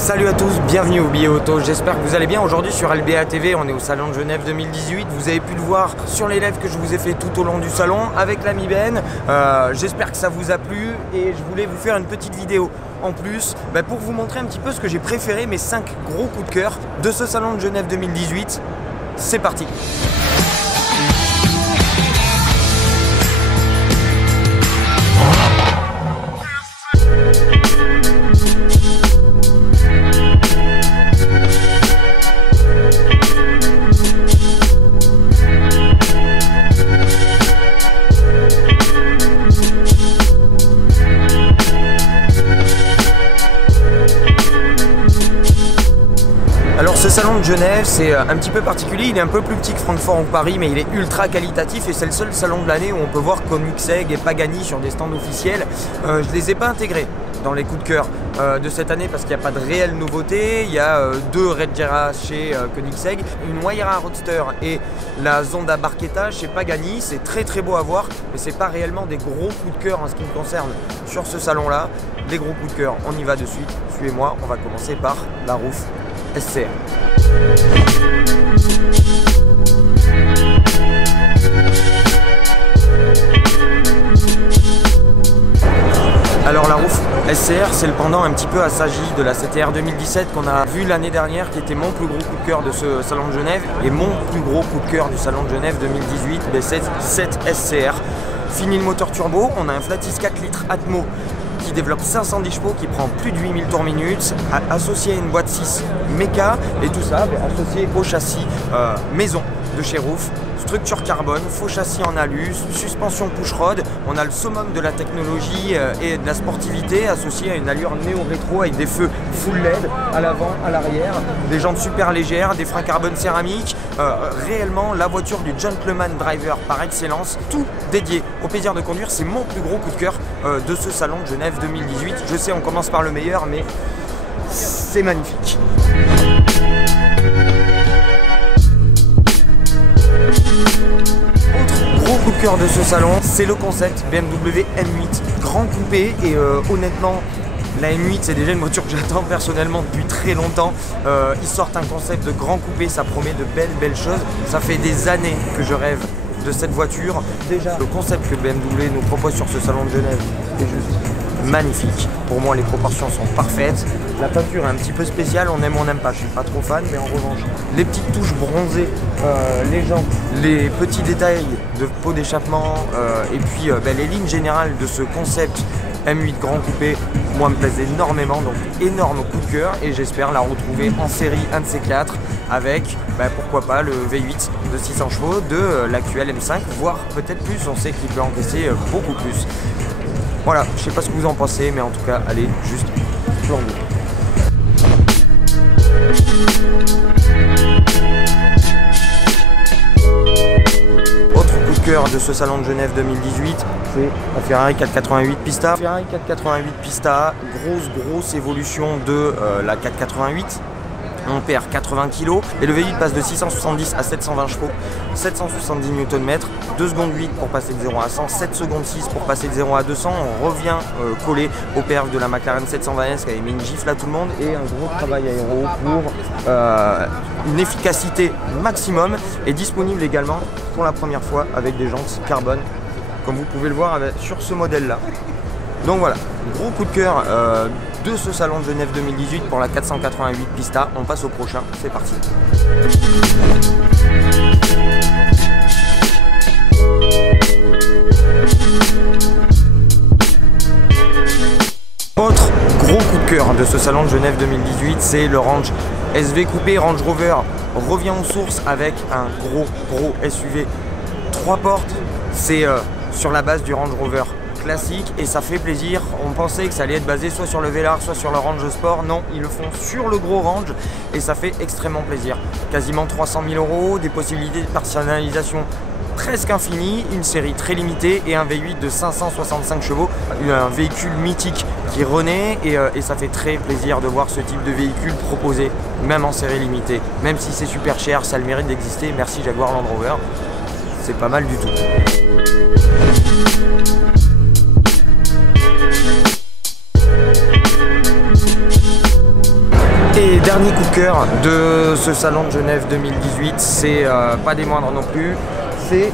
Salut à tous, bienvenue au Billet Auto, j'espère que vous allez bien. Aujourd'hui sur LBA TV, on est au Salon de Genève 2018. Vous avez pu le voir sur les lives que je vous ai fait tout au long du salon avec l'ami Ben. J'espère que ça vous a plu et je voulais vous faire une petite vidéo en plus pour vous montrer un petit peu ce que j'ai préféré, mes 5 gros coups de cœur de ce Salon de Genève 2018. C'est parti! Alors ce salon de Genève, c'est un petit peu particulier, il est un peu plus petit que Francfort ou Paris, mais il est ultra qualitatif et c'est le seul salon de l'année où on peut voir Koenigsegg et Pagani sur des stands officiels. Je les ai pas intégrés dans les coups de cœur de cette année parce qu'il n'y a pas de réelle nouveauté. Il y a 2 Regera chez Koenigsegg, une Wayra Roadster et la Zonda Barchetta chez Pagani. C'est très très beau à voir, mais c'est pas réellement des gros coups de cœur en ce qui me concerne sur ce salon là. Des gros coups de cœur, on y va de suite, suivez-moi, on va commencer par la Roof SCR. Alors la Roof SCR, c'est le pendant un petit peu assagi de la CTR 2017 qu'on a vu l'année dernière, qui était mon plus gros coup de cœur de ce salon de Genève, et mon plus gros coup de cœur du salon de Genève 2018, c'est cette SCR. Fini le moteur turbo, on a un Flatis 4 litres Atmo qui développe 510 chevaux, qui prend plus de 8000 tours minutes, associé à une boîte 6 méca, et tout ça associé au châssis maison de chez Roof, structure carbone, faux châssis en alu, suspension push-rod. On a le summum de la technologie et de la sportivité associé à une allure néo-rétro avec des feux full LED à l'avant, à l'arrière, des jantes super légères, des freins carbone céramique. Réellement la voiture du gentleman driver par excellence, tout dédié au plaisir de conduire. C'est mon plus gros coup de cœur de ce salon de Genève 2018. Je sais, on commence par le meilleur, mais c'est magnifique. Autre gros coup de cœur de ce salon, c'est le concept BMW M8 grand coupé, et honnêtement la M8 c'est déjà une voiture que j'attends personnellement depuis très longtemps. Ils sortent un concept de grand coupé, ça promet de belles choses. Ça fait des années que je rêve de cette voiture. Déjà le concept que BMW nous propose sur ce salon de Genève est juste magnifique. Pour moi les proportions sont parfaites. La peinture est un petit peu spéciale, on aime ou on n'aime pas, je suis pas trop fan, mais en revanche les petites touches bronzées, les jantes, les petits détails de peau d'échappement, et puis les lignes générales de ce concept M8 grand coupé, moi me plaisent énormément. Donc énorme coup de cœur, et j'espère la retrouver en série, un de ces 4, avec pourquoi pas le V8 de 600 chevaux de l'actuel M5, voire peut-être plus. On sait qu'il peut encaisser beaucoup plus. Voilà, je sais pas ce que vous en pensez, mais en tout cas elle est juste splendide. Autre coup de cœur de ce salon de Genève 2018, c'est la Ferrari 488 Pista. Ferrari 488 Pista, grosse évolution de la 488. On perd 80 kg et le V8 passe de 670 à 720 chevaux, 770 Nm, 2 secondes 8 pour passer de 0 à 100, 7 secondes 6 pour passer de 0 à 200. On revient coller au perf de la McLaren 720S qui avait mis une gifle à tout le monde, et un gros travail aéro pour une efficacité maximum, et disponible également pour la première fois avec des jantes carbone, comme vous pouvez le voir sur ce modèle là. Donc voilà, gros coup de cœur de ce salon de Genève 2018 pour la 488 Pista. On passe au prochain, c'est parti. Autre gros coup de cœur de ce salon de Genève 2018, c'est le Range SV coupé. Range Rover revient aux sources avec un gros SUV 3 portes. C'est sur la base du Range Rover classique, et ça fait plaisir. On pensait que ça allait être basé soit sur le Velar, soit sur le Range Sport. Non, ils le font sur le gros Range, et ça fait extrêmement plaisir. Quasiment 300 000 €, des possibilités de personnalisation presque infinies, une série très limitée et un V8 de 565 chevaux, un véhicule mythique qui renaît, et ça fait très plaisir de voir ce type de véhicule proposé, même en série limitée. Même si c'est super cher, ça a le mérite d'exister. Merci Jaguar Land Rover, c'est pas mal du tout. les derniers coups de cœur de ce salon de Genève 2018, c'est pas des moindres non plus, c'est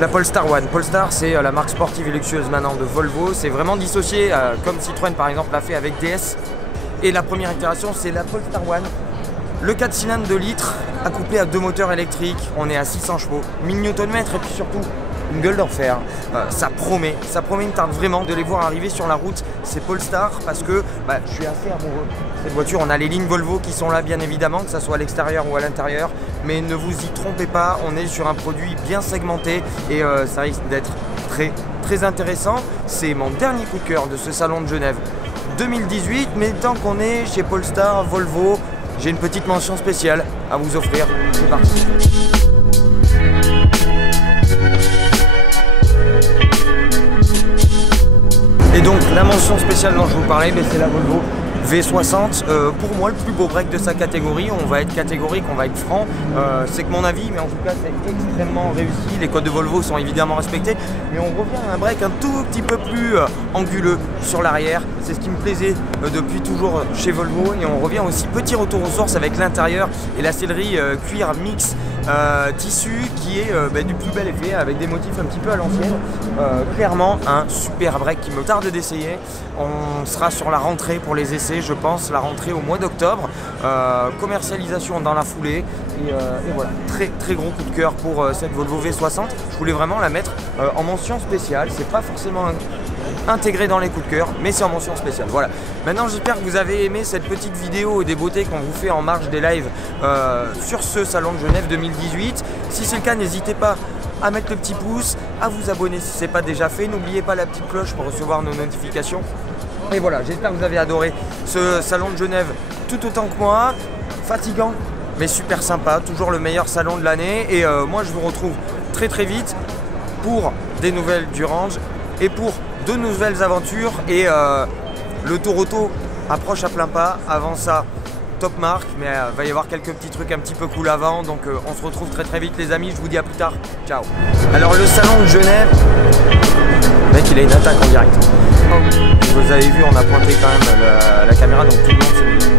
la Polestar 1. Polestar, c'est la marque sportive et luxueuse maintenant de Volvo. C'est vraiment dissocié, comme Citroën par exemple l'a fait avec DS. Et la première itération, c'est la Polestar 1. Le 4 cylindres de litres, accouplé à 2 moteurs électriques. On est à 600 chevaux, 1000 Nm et puis surtout une gueule d'enfer. Ça promet, il me tarde vraiment de les voir arriver sur la route, ces Polestar, parce que je suis assez amoureux de cette voiture. On a les lignes Volvo qui sont là bien évidemment, que ce soit à l'extérieur ou à l'intérieur, mais ne vous y trompez pas, on est sur un produit bien segmenté et ça risque d'être très intéressant. C'est mon dernier coup de cœur de ce salon de Genève 2018, mais tant qu'on est chez Polestar, Volvo, j'ai une petite mention spéciale à vous offrir. C'est parti. Et donc la mention spéciale dont je vous parlais, c'est la Volvo V60. Pour moi, le plus beau break de sa catégorie. On va être catégorique, on va être franc. C'est que mon avis, mais en tout cas c'est extrêmement réussi. Les codes de Volvo sont évidemment respectés, mais on revient à un break un tout petit peu plus anguleux sur l'arrière. C'est ce qui me plaisait depuis toujours chez Volvo. Et on revient aussi petit retour aux sources avec l'intérieur et la sellerie cuir mix tissu qui est du plus bel effet avec des motifs un petit peu à l'ancienne. Clairement un super break qui me tarde d'essayer. On sera sur la rentrée pour les essais, je pense, la rentrée au mois d'octobre. Commercialisation dans la foulée. Et voilà, très gros coup de cœur pour cette Volvo V60. Je voulais vraiment la mettre en mention spéciale. C'est pas forcément intégré dans les coups de cœur, mais c'est en mention spéciale. Voilà. Maintenant, j'espère que vous avez aimé cette petite vidéo des beautés qu'on vous fait en marge des lives sur ce salon de Genève 2018. Si c'est le cas, n'hésitez pas à mettre le petit pouce, à vous abonner si ce n'est pas déjà fait. N'oubliez pas la petite cloche pour recevoir nos notifications. Et voilà, j'espère que vous avez adoré ce salon de Genève tout autant que moi. Fatigant, mais super sympa. Toujours le meilleur salon de l'année. Et moi, je vous retrouve très vite pour des nouvelles du range et pour de nouvelles aventures. Et le tour auto approche à plein pas. Avant ça, top marque, mais va y avoir quelques petits trucs un petit peu cool avant. Donc on se retrouve très vite les amis. Je vous dis à plus tard. Ciao. Alors le salon de Genève, mec, il a une attaque en direct. Vous avez vu, on a pointé quand même la caméra, donc tout le monde s'est mis.